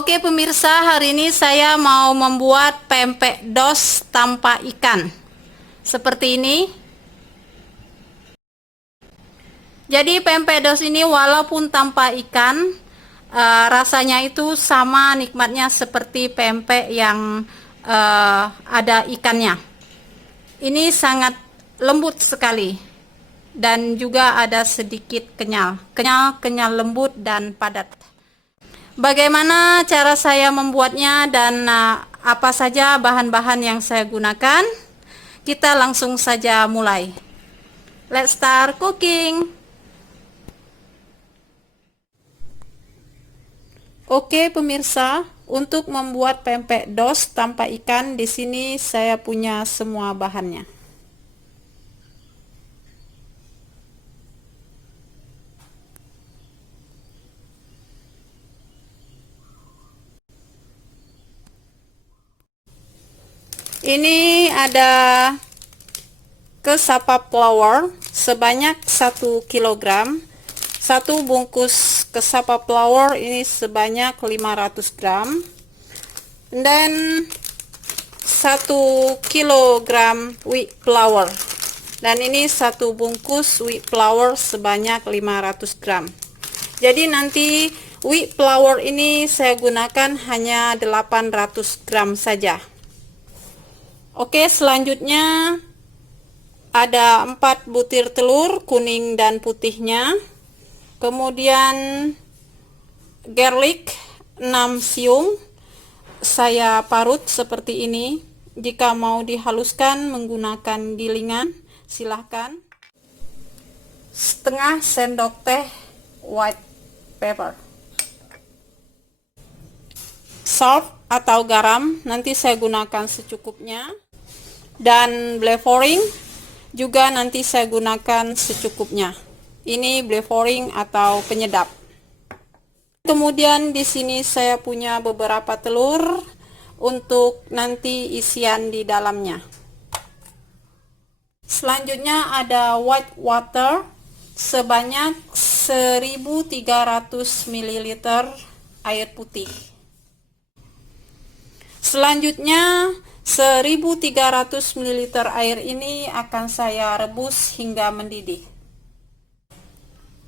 Oke pemirsa, hari ini saya mau membuat pempek dos tanpa ikan. Seperti ini. Jadi pempek dos ini walaupun tanpa ikan, rasanya itu sama nikmatnya seperti pempek yang ada ikannya. Ini sangat lembut sekali dan juga ada sedikit kenyal, lembut dan padat. Bagaimana cara saya membuatnya dan apa saja bahan-bahan yang saya gunakan? Kita langsung saja mulai. Let's start cooking. Oke pemirsa, untuk membuat pempek dos tanpa ikan, di sini saya punya semua bahannya. Ini ada cassava flour sebanyak 1 kg. Satu bungkus cassava flour ini sebanyak 500 gram. Dan 1 kg wheat flour. Dan ini satu bungkus wheat flour sebanyak 500 gram. Jadi nanti wheat flour ini saya gunakan hanya 800 gram saja. Oke, selanjutnya ada 4 butir telur kuning dan putihnya. Kemudian garlic 6 siung saya parut seperti ini. Jika mau dihaluskan menggunakan gilingan silahkan. Setengah sendok teh white pepper. Salt atau garam nanti saya gunakan secukupnya. Dan flavoring juga nanti saya gunakan secukupnya. Ini flavoring atau penyedap. Kemudian di sini saya punya beberapa telur untuk nanti isian di dalamnya. Selanjutnya ada white water sebanyak 1300 ml air putih. Selanjutnya 1300 ml air ini akan saya rebus hingga mendidih.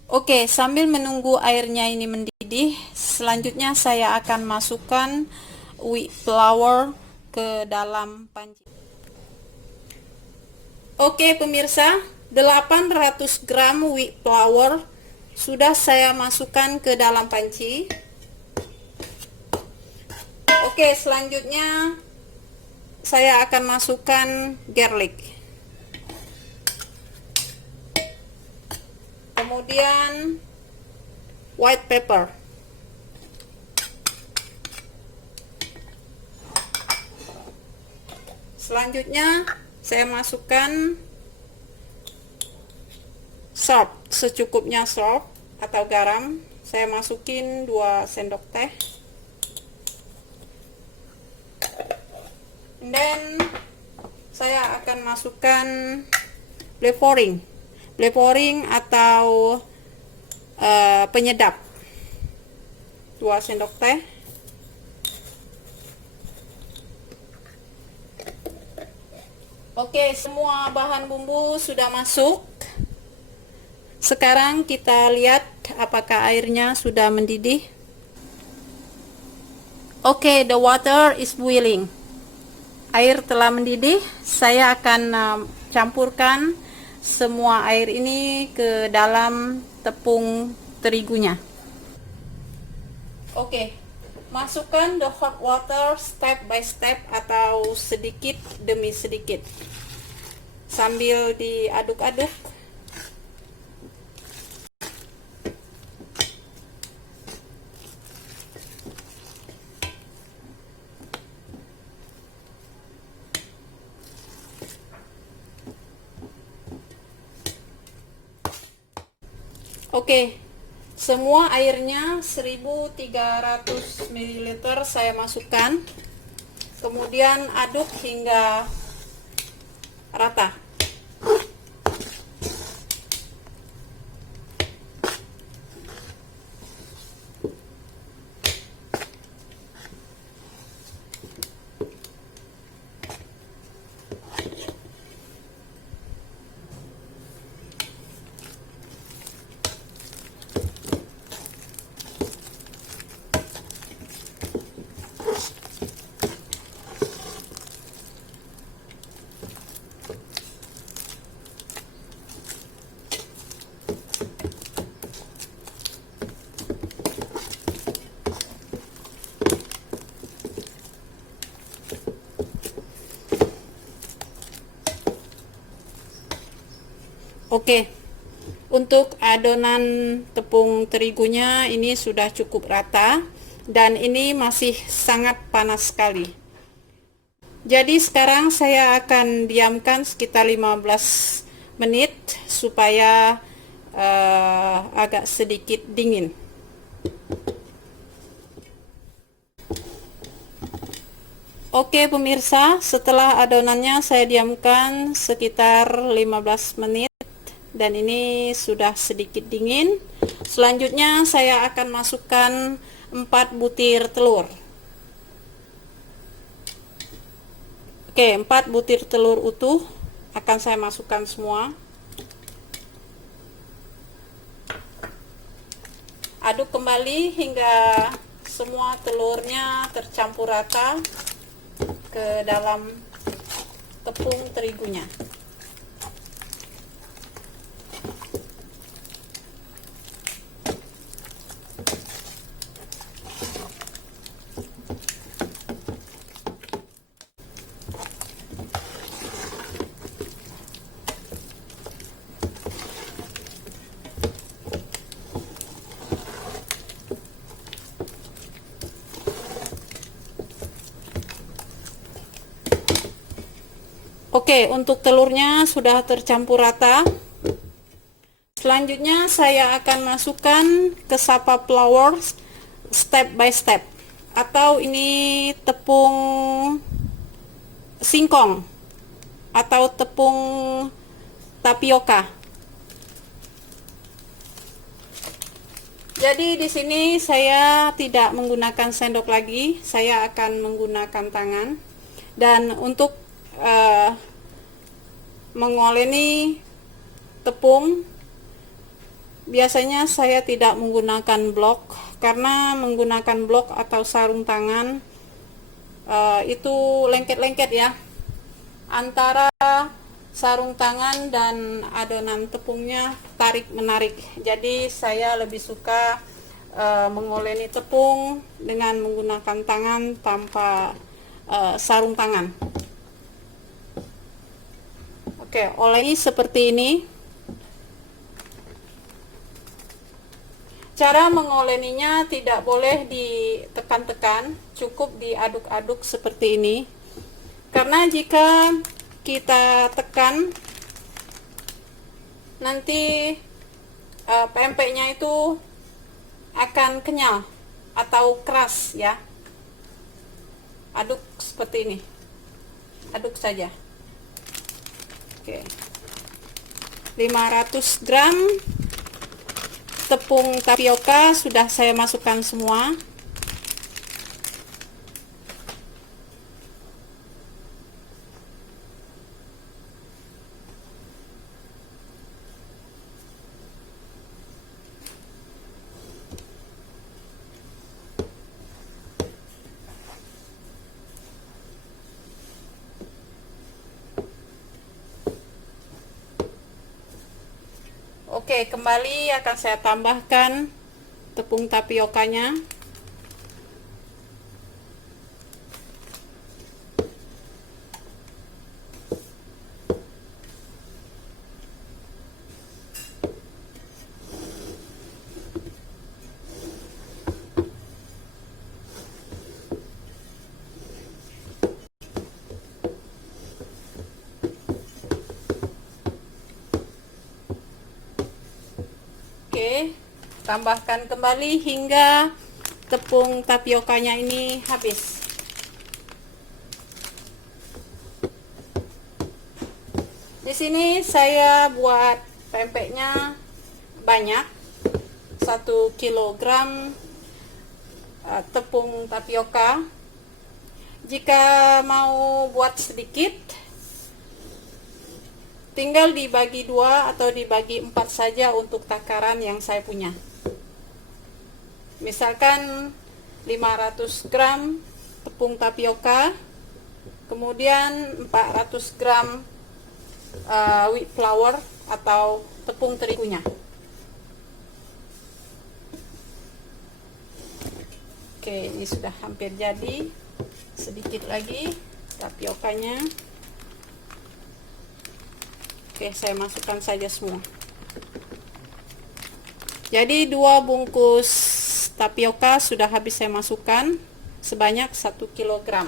Oke, sambil menunggu airnya ini mendidih, selanjutnya saya akan masukkan wheat flour ke dalam panci. Oke pemirsa, 800 gram wheat flour sudah saya masukkan ke dalam panci. Oke, selanjutnya saya akan masukkan garlic. Kemudian white pepper. Selanjutnya saya masukkan salt, secukupnya salt atau garam. Saya masukin 2 sendok teh. Dan saya akan masukkan flavoring atau penyedap 2 sendok teh. Oke, semua bahan bumbu sudah masuk. Sekarang kita lihat apakah airnya sudah mendidih. Oke, the water is boiling. Air telah mendidih. Saya akan campurkan semua air ini ke dalam tepung terigunya. Oke, masukkan the hot water step by step atau sedikit demi sedikit sambil diaduk-aduk. Oke, semua airnya 1300 ml saya masukkan. Kemudian aduk hingga rata. Oke, untuk adonan tepung terigunya ini sudah cukup rata dan ini masih sangat panas sekali. Jadi sekarang saya akan diamkan sekitar 15 menit supaya agak sedikit dingin. Oke pemirsa, setelah adonannya saya diamkan sekitar 15 menit dan ini sudah sedikit dingin. Selanjutnya saya akan masukkan 4 butir telur. Oke, 4 butir telur utuh akan saya masukkan semua. Aduk kembali hingga semua telurnya tercampur rata ke dalam tepung terigunya. Oke, untuk telurnya sudah tercampur rata. Selanjutnya saya akan masukkan ke Sapa Flour step by step, atau ini tepung singkong atau tepung tapioka. Jadi di sini saya tidak menggunakan sendok lagi, saya akan menggunakan tangan. Dan untuk mengoleni tepung, biasanya saya tidak menggunakan blok, karena menggunakan blok atau sarung tangan itu lengket-lengket ya, antara sarung tangan dan adonan tepungnya tarik menarik. Jadi saya lebih suka mengoleni tepung dengan menggunakan tangan tanpa sarung tangan. Oke, oleni seperti ini. Cara mengoleninya tidak boleh ditekan-tekan, cukup diaduk-aduk seperti ini. Karena jika kita tekan, nanti pempeknya itu akan kenyal atau keras ya. Aduk seperti ini, aduk saja. Oke, 500 gram tepung tapioka sudah saya masukkan semua. Oke, kembali akan saya tambahkan tepung tapiokanya. Oke, tambahkan kembali hingga tepung tapiokanya ini habis. Di sini saya buat pempeknya banyak, 1 kilogram tepung tapioka. Jika mau buat sedikit, tinggal dibagi 2 atau dibagi 4 saja untuk takaran yang saya punya. Misalkan 500 gram tepung tapioka, kemudian 400 gram wheat flour atau tepung terigunya. Oke, ini sudah hampir jadi. Sedikit lagi tapiokanya. Oke, saya masukkan saja semua. Jadi 2 bungkus tapioka sudah habis saya masukkan sebanyak 1 kilogram.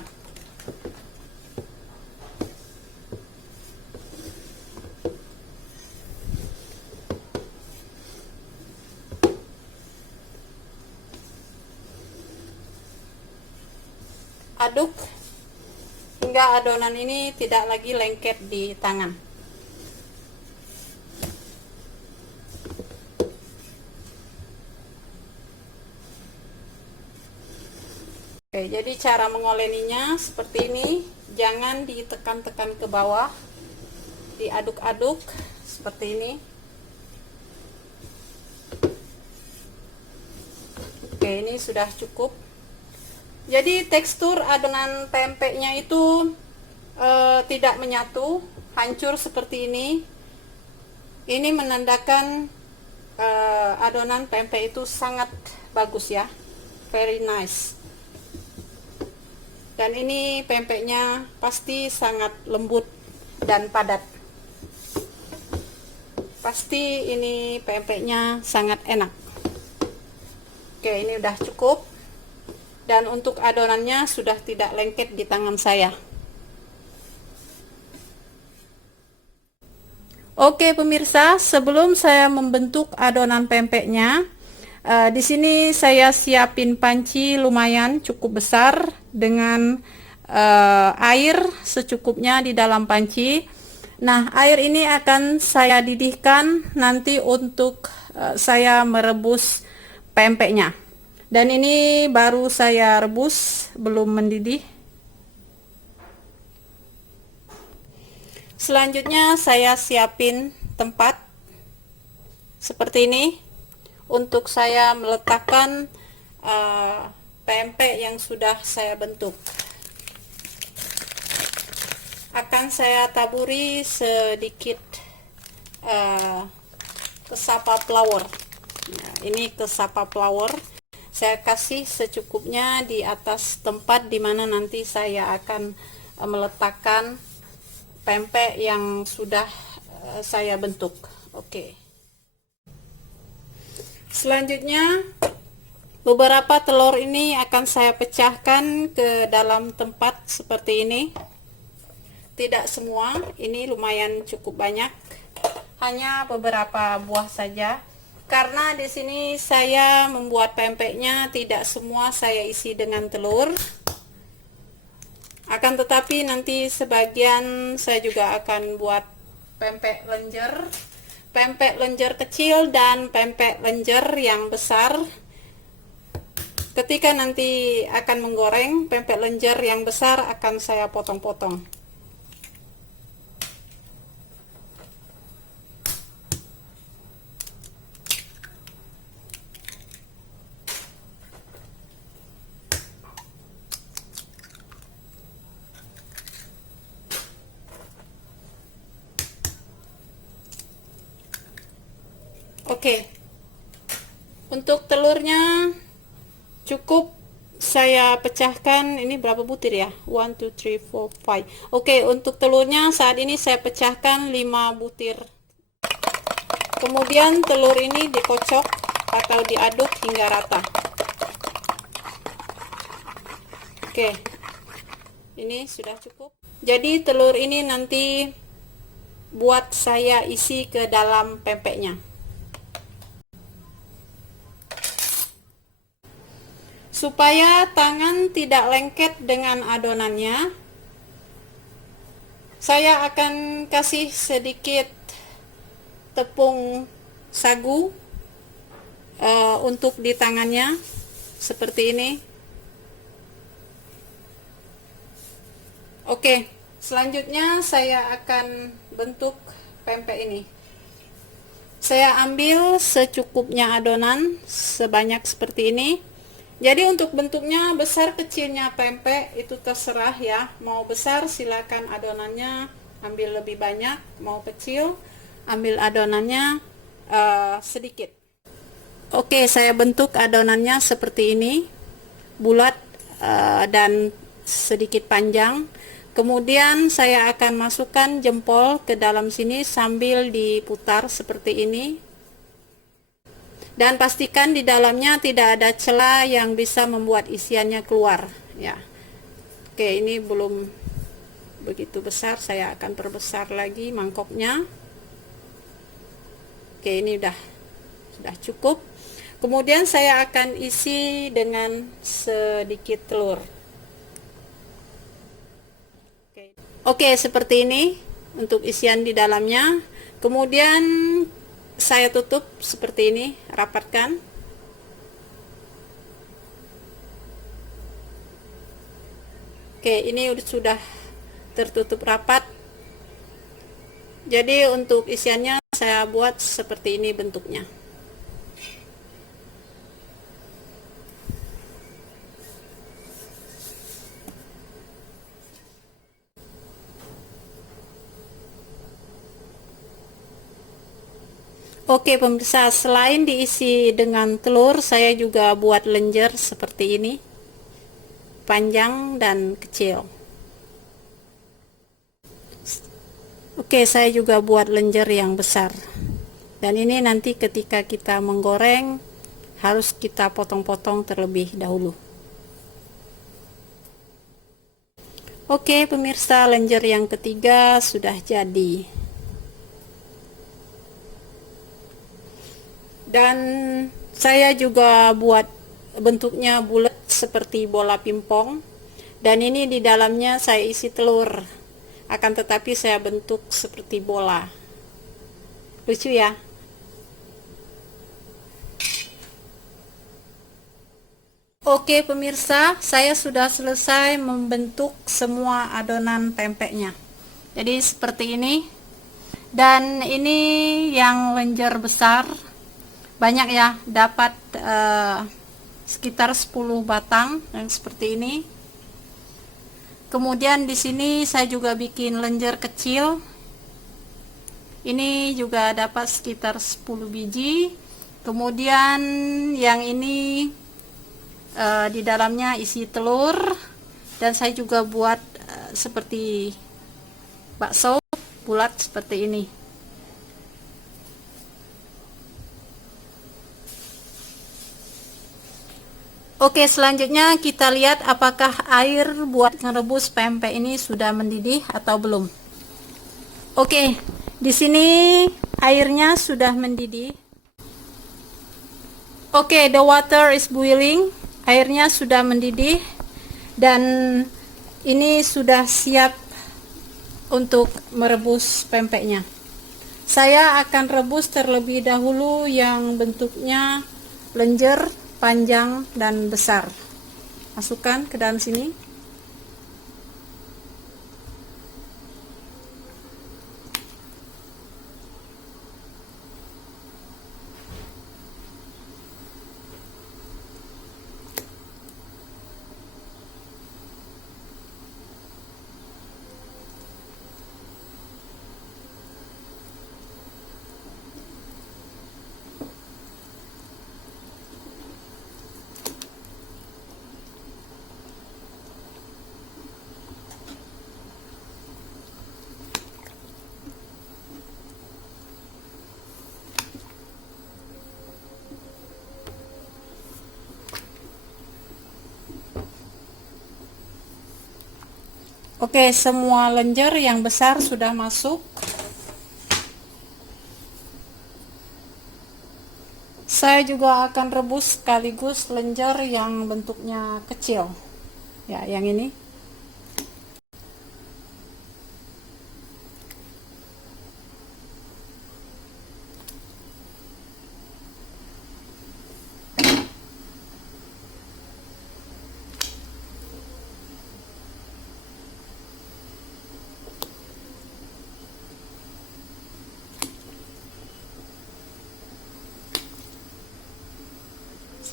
Aduk hingga adonan ini tidak lagi lengket di tangan. Oke, jadi cara mengoleninya seperti ini, jangan ditekan-tekan ke bawah, diaduk-aduk seperti ini. Oke, ini sudah cukup. Jadi tekstur adonan pempeknya itu tidak menyatu, hancur seperti ini. Ini menandakan adonan pempek itu sangat bagus ya, very nice. Dan ini pempeknya pasti sangat lembut dan padat. Pasti ini pempeknya sangat enak. Oke, ini udah cukup. Dan untuk adonannya sudah tidak lengket di tangan saya. Oke pemirsa, sebelum saya membentuk adonan pempeknya, di sini saya siapin panci lumayan cukup besar dengan air secukupnya di dalam panci. Nah, air ini akan saya didihkan nanti untuk saya merebus pempeknya. Dan ini baru saya rebus, belum mendidih. Selanjutnya saya siapin tempat seperti ini untuk saya meletakkan pempek yang sudah saya bentuk. Akan saya taburi sedikit kesapa flour. Nah, ini kesapa flour. Saya kasih secukupnya di atas tempat dimana nanti saya akan meletakkan pempek yang sudah saya bentuk. Oke. Selanjutnya beberapa telur ini akan saya pecahkan ke dalam tempat seperti ini. Tidak semua, ini lumayan cukup banyak. Hanya beberapa buah saja. Karena di sini saya membuat pempeknya tidak semua saya isi dengan telur. Akan tetapi nanti sebagian saya juga akan buat pempek lenjer. Pempek lenjer kecil dan pempek lenjer yang besar. Ketika nanti akan menggoreng, pempek lenjer yang besar akan saya potong-potong. Oke, untuk telurnya cukup saya pecahkan. Ini berapa butir ya? 1, 2, 3, 4, 5. Oke, untuk telurnya saat ini saya pecahkan 5 butir. Kemudian telur ini dikocok atau diaduk hingga rata. Oke, ini sudah cukup. Jadi telur ini nanti buat saya isi ke dalam pempeknya. Supaya tangan tidak lengket dengan adonannya, saya akan kasih sedikit tepung sagu untuk di tangannya seperti ini. Oke, selanjutnya saya akan bentuk pempek ini. Saya ambil secukupnya adonan sebanyak seperti ini. Jadi untuk bentuknya besar kecilnya pempek itu terserah ya. Mau besar silakan adonannya ambil lebih banyak, mau kecil ambil adonannya sedikit. Oke, saya bentuk adonannya seperti ini, bulat dan sedikit panjang. Kemudian saya akan masukkan jempol ke dalam sini sambil diputar seperti ini. Dan pastikan di dalamnya tidak ada celah yang bisa membuat isiannya keluar, ya. Oke, ini belum begitu besar, saya akan perbesar lagi mangkoknya. Oke, ini sudah cukup. Kemudian saya akan isi dengan sedikit telur. Oke, seperti ini untuk isian di dalamnya. Kemudian saya tutup seperti ini, rapatkan. Oke, ini sudah tertutup rapat. Jadi untuk isiannya saya buat seperti ini bentuknya. Oke pemirsa, selain diisi dengan telur, saya juga buat lenjer seperti ini, panjang dan kecil. Oke, saya juga buat lenjer yang besar. Dan ini nanti ketika kita menggoreng, harus kita potong-potong terlebih dahulu. Oke pemirsa, lenjer yang ketiga sudah jadi. Dan saya juga buat bentuknya bulat seperti bola pingpong, dan ini di dalamnya saya isi telur, akan tetapi saya bentuk seperti bola. Lucu ya. Oke pemirsa, saya sudah selesai membentuk semua adonan pempeknya. Jadi seperti ini. Dan ini yang lenjer besar, banyak ya, dapat sekitar 10 batang yang seperti ini. Kemudian di sini saya juga bikin lenjer kecil. Ini juga dapat sekitar 10 biji. Kemudian yang ini di dalamnya isi telur, dan saya juga buat seperti bakso bulat seperti ini. Oke, selanjutnya kita lihat apakah air buat merebus pempek ini sudah mendidih atau belum. Oke, di sini airnya sudah mendidih. Oke, the water is boiling. Airnya sudah mendidih dan ini sudah siap untuk merebus pempeknya. Saya akan rebus terlebih dahulu yang bentuknya lenjer, panjang dan besar. Masukkan ke dalam sini. Oke, semua lenjer yang besar sudah masuk. Saya juga akan rebus sekaligus lenjer yang bentuknya kecil. Ya, yang ini.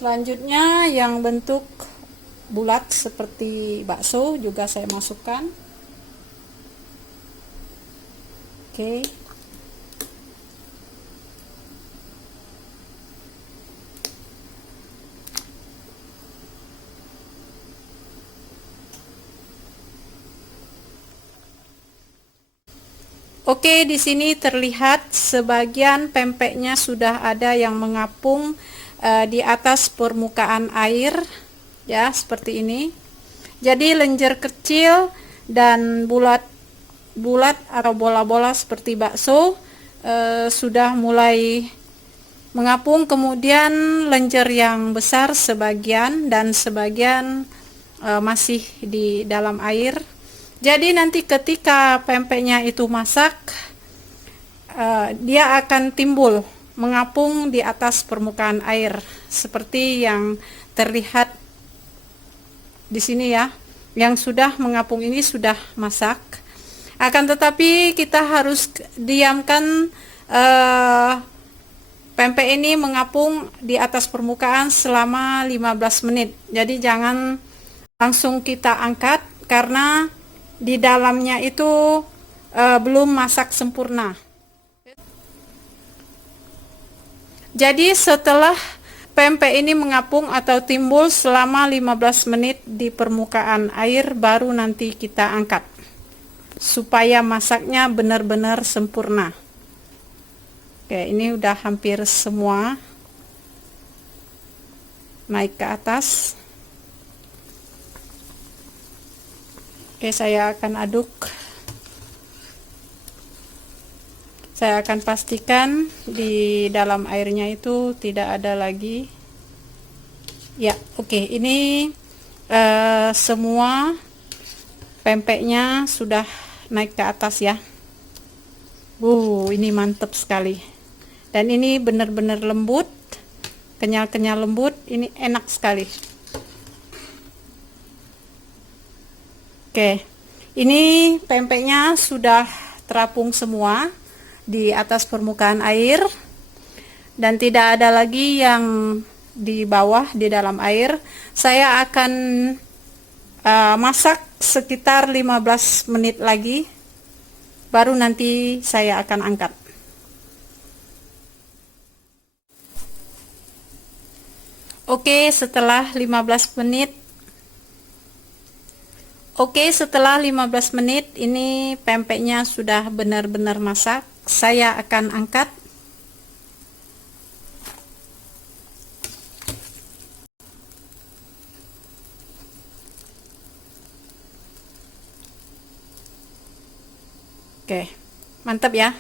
Selanjutnya yang bentuk bulat seperti bakso juga saya masukkan. Oke. Oke, di sini terlihat sebagian pempeknya sudah ada yang mengapung di atas permukaan air, ya, seperti ini. Jadi lenjer kecil dan bulat atau bola-bola seperti bakso sudah mulai mengapung, kemudian lenjer yang besar sebagian dan sebagian masih di dalam air. Jadi nanti ketika pempeknya itu masak, dia akan timbul mengapung di atas permukaan air seperti yang terlihat di sini ya. Yang sudah mengapung ini sudah masak. Akan tetapi kita harus diamkan pempek ini mengapung di atas permukaan selama 15 menit. Jadi jangan langsung kita angkat karena di dalamnya itu belum masak sempurna. Jadi setelah pempek ini mengapung atau timbul selama 15 menit di permukaan air, baru nanti kita angkat supaya masaknya benar-benar sempurna. Oke, ini udah hampir semua naik ke atas. Oke, saya akan aduk. Saya akan pastikan di dalam airnya itu tidak ada lagi. Ya, oke, ini semua pempeknya sudah naik ke atas ya. Ini mantap sekali. Dan ini benar-benar lembut, kenyal-kenyal lembut. Ini enak sekali. Oke, ini pempeknya sudah terapung semua di atas permukaan air dan tidak ada lagi yang di bawah di dalam air. Saya akan masak sekitar 15 menit lagi, baru nanti saya akan angkat. Oke, setelah 15 menit ini pempeknya sudah benar-benar masak. Saya akan angkat. Oke, mantap ya.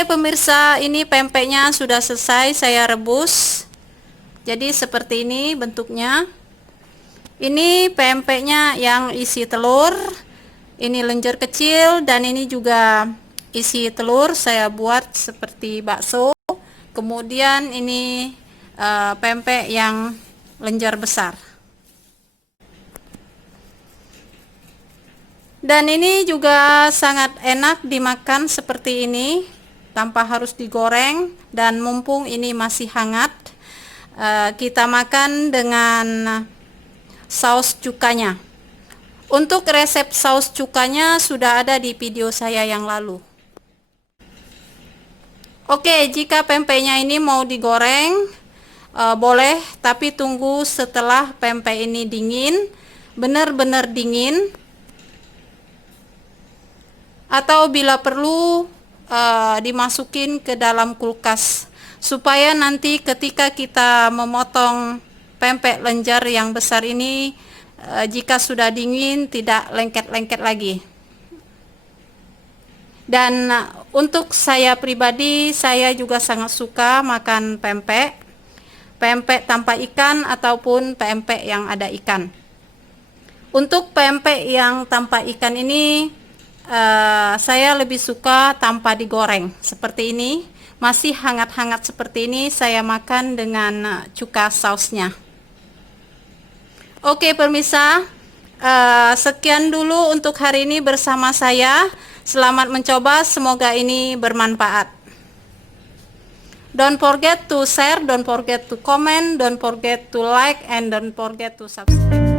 Oke pemirsa, ini pempeknya sudah selesai saya rebus. Jadi seperti ini bentuknya. Ini pempeknya yang isi telur. Ini lenjer kecil dan ini juga isi telur. Saya buat seperti bakso. Kemudian ini pempek yang lenjer besar. Dan ini juga sangat enak dimakan seperti ini, tanpa harus digoreng. Dan mumpung ini masih hangat, kita makan dengan saus cukanya. Untuk resep saus cukanya sudah ada di video saya yang lalu. Oke, jika pempeknya ini mau digoreng, boleh, tapi tunggu setelah pempek ini dingin, benar-benar dingin. Atau bila perlu dimasukin ke dalam kulkas, supaya nanti ketika kita memotong pempek lenjer yang besar ini, jika sudah dingin tidak lengket-lengket lagi. Dan untuk saya pribadi, saya juga sangat suka makan pempek tanpa ikan ataupun pempek yang ada ikan. Untuk pempek yang tanpa ikan ini, saya lebih suka tanpa digoreng seperti ini, masih hangat-hangat seperti ini saya makan dengan cuka sausnya. Oke pemirsa, sekian dulu untuk hari ini bersama saya. Selamat mencoba, semoga ini bermanfaat. Don't forget to share, don't forget to comment, don't forget to like, and don't forget to subscribe.